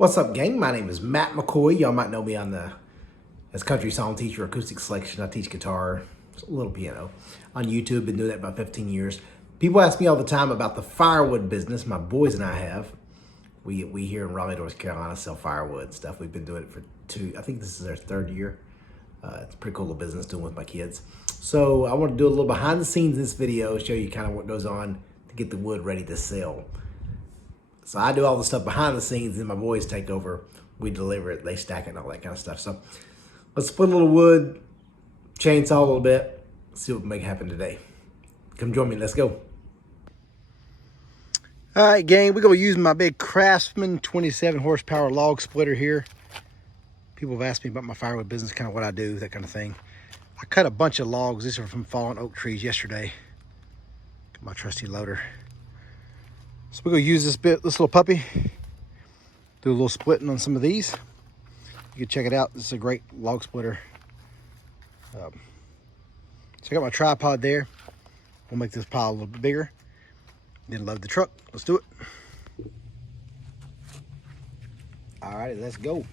What's up, gang? My name is Matt McCoy. Y'all might know me as Countrysongteacher, acoustic selection. I teach guitar, a little piano on YouTube. Been doing that about 15 years. People ask me all the time about the firewood business my boys and I have. We here in Raleigh, North Carolina sell firewood and stuff. We've been doing it for I think this is our third year. It's a pretty cool little business doing with my kids. So I want to do a little behind the scenes in this video, show you kind of what goes on to get the wood ready to sell. So I do all the stuff behind the scenes, and my boys take over. We deliver it, they stack it, and all that kind of stuff. So let's split a little wood, chainsaw a little bit, see what we can make happen today. Come join me, let's go. All right, gang, we're gonna use my big Craftsman 27 horsepower log splitter here. People have asked me about my firewood business, kind of what I do, that kind of thing. I cut a bunch of logs. These are from fallen oak trees yesterday. Got my trusty loader. So we're gonna use this little puppy, do a little splitting on some of these. You can check it out. This is a great log splitter. So I got my tripod there. We'll make this pile a little bit bigger. Then load the truck. Let's do it. All right, let's go.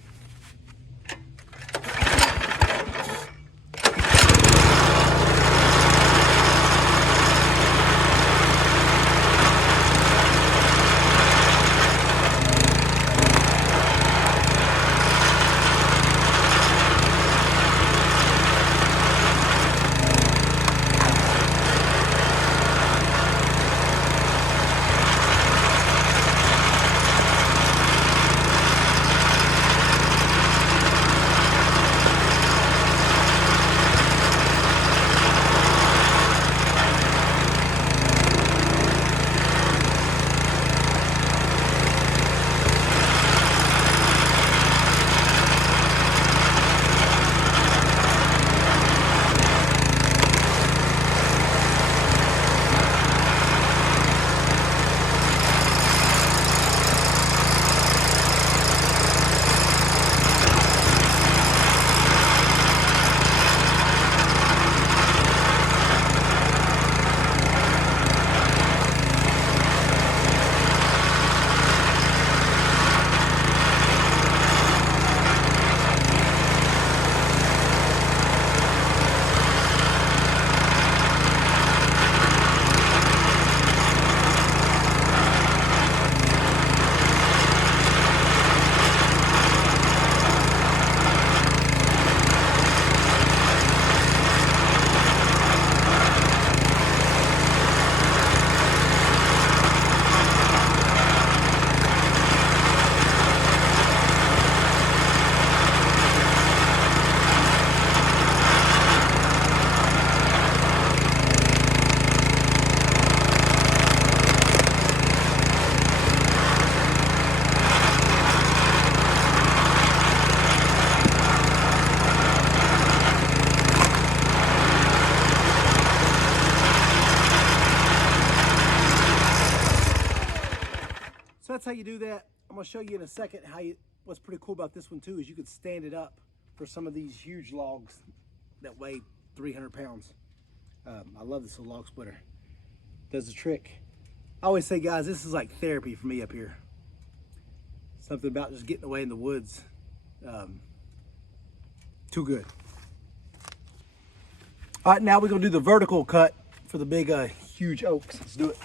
So that's how you do that. I'm gonna show you in a second what's pretty cool about this one too is you could stand it up for some of these huge logs that weigh 300 pounds. I love this little log splitter. Does the trick. I always say, guys, this is like therapy for me up here. Something about just getting away in the woods. Too good. All right, now we're gonna do the vertical cut for the big, huge oaks. Let's do it.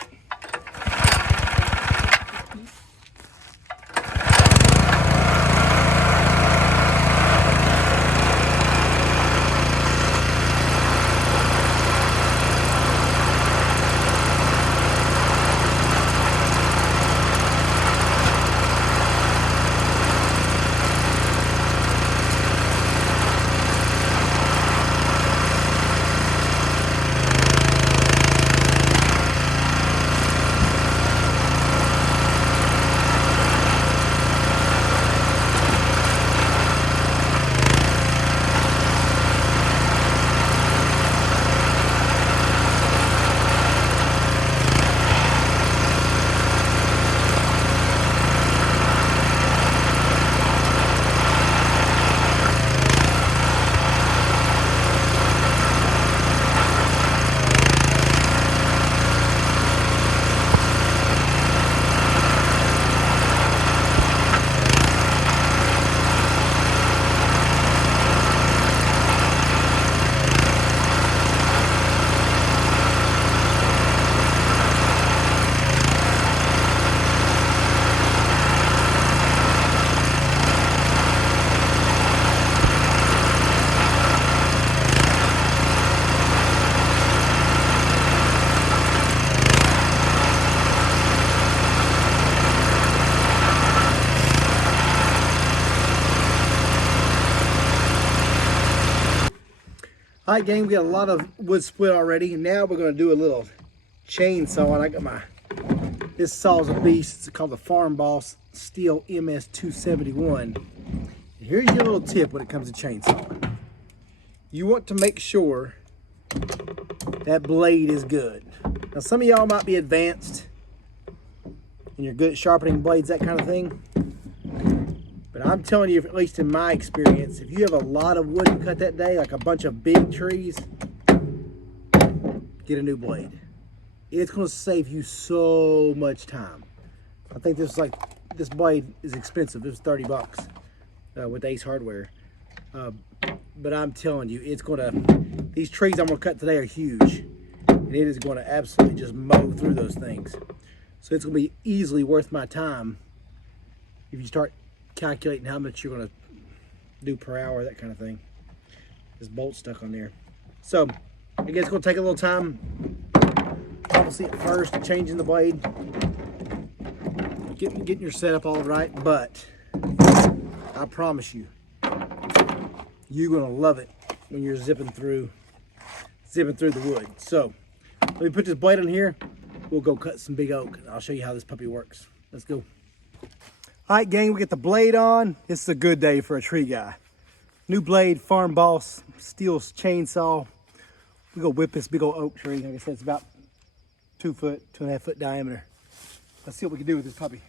All right, gang, we got a lot of wood split already. And now we're gonna do a little chainsaw. And I got this saw's a beast. It's called the Farm Boss Steel MS 271. And here's your little tip when it comes to chainsawing. You want to make sure that blade is good. Now, some of y'all might be advanced and you're good at sharpening blades, that kind of thing. But I'm telling you, at least in my experience, if you have a lot of wood to cut that day, like a bunch of big trees, get a new blade. It's going to save you so much time. I think this blade is expensive. It was 30 bucks with Ace Hardware. But I'm telling you, these trees I'm going to cut today are huge. And it is going to absolutely just mow through those things. So it's going to be easily worth my time if you start calculating how much you're going to do per hour, that kind of thing. This bolt stuck on there. So I guess it's going to take a little time. Obviously at first, changing the blade, getting your setup all right, but I promise you, you're going to love it when you're zipping through the wood. So let me put this blade on here. We'll go cut some big oak. I'll show you how this puppy works. Let's go. All right, gang, we get the blade on. This is a good day for a tree guy. New blade, Farm Boss, steel chainsaw. We go whip this big old oak tree. Like I said, it's about 2.5 foot diameter. Let's see what we can do with this puppy.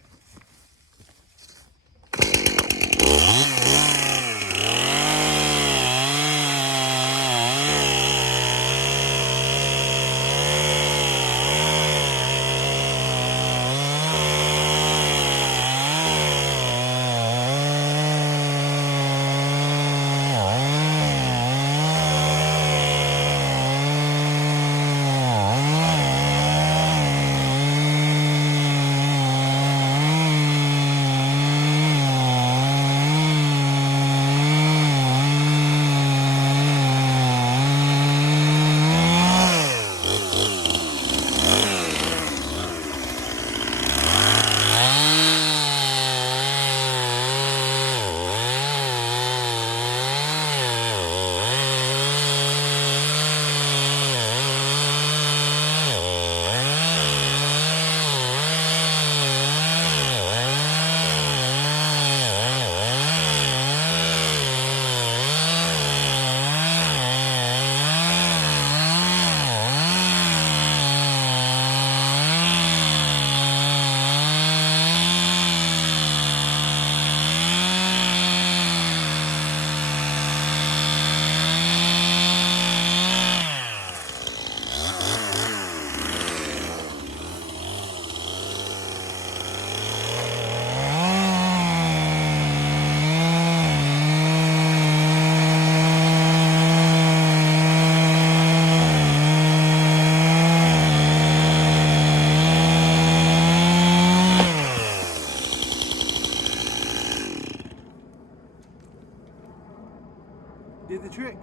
Did the trick.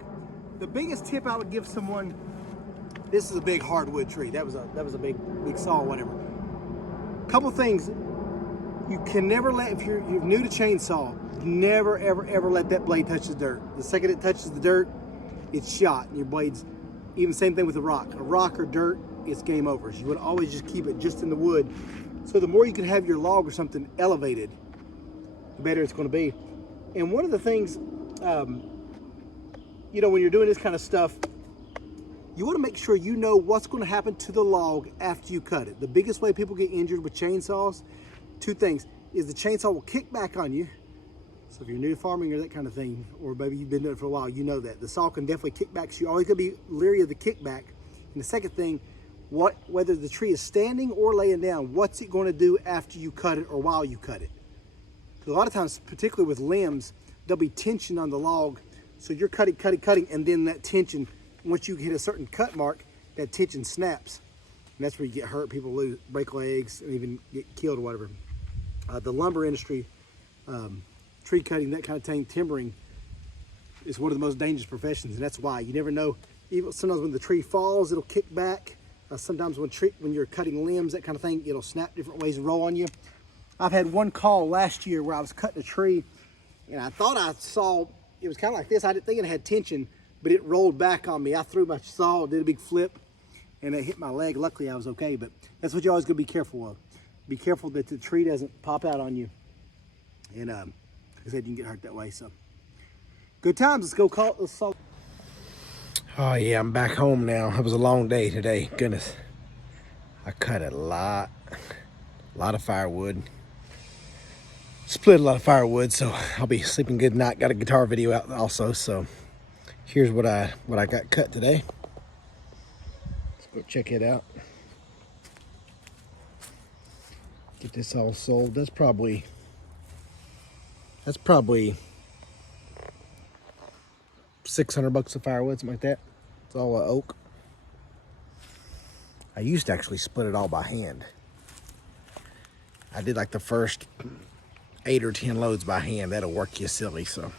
The biggest tip I would give someone, this is a big hardwood tree. That was a big saw or whatever. Couple things. You can never let, if you're new to chainsaw, never ever let that blade touch the dirt. The second it touches the dirt, it's shot. And your blade's, even same thing with a rock. A rock or dirt, it's game over. So you want to always just keep it just in the wood. So the more you can have your log or something elevated, the better it's going to be. And one of the things, you know, when you're doing this kind of stuff, you want to make sure you know what's going to happen to the log after you cut it. The biggest way people get injured with chainsaws, two things, is the chainsaw will kick back on you. So if you're new to farming or that kind of thing, or maybe you've been doing it for a while, you know that. The saw can definitely kick back, so you're always going to be leery of the kickback. And the second thing, whether the tree is standing or laying down, what's it going to do after you cut it or while you cut it? Because a lot of times, particularly with limbs, there'll be tension on the log. So you're cutting, and then that tension, once you hit a certain cut mark, that tension snaps. And that's where you get hurt, people break legs, and even get killed or whatever. The lumber industry, tree cutting, that kind of thing, timbering, is one of the most dangerous professions, and that's why. You never know. Even sometimes when the tree falls, it'll kick back. Sometimes when you're cutting limbs, that kind of thing, it'll snap different ways and roll on you. I've had one call last year where I was cutting a tree, and I thought I saw, it was kind of like this. I didn't think it had tension, but it rolled back on me. I threw my saw, did a big flip, and it hit my leg. Luckily, I was okay, but that's what you're always gonna be careful of. Be careful that the tree doesn't pop out on you. And like I said, you can get hurt that way, so. Good times, let's go call it the saw. Oh yeah, I'm back home now. It was a long day today, goodness. I cut a lot of firewood. Split a lot of firewood, so I'll be sleeping good tonight. Got a guitar video out also, so here's what I got cut today. Let's go check it out. Get this all sold. That's probably $600 of firewood, something like that. It's all oak. I used to actually split it all by hand. I did like the first 8 or 10 loads by hand. That'll work you silly. So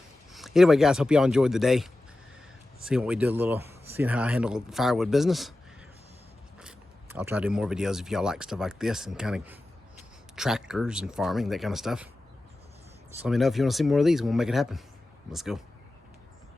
anyway, guys, hope y'all enjoyed the day. Seeing what we do, seeing how I handle the firewood business. I'll try to do more videos if y'all like stuff like this and kind of tractors and farming, that kind of stuff. So let me know if you want to see more of these and we'll make it happen. Let's go.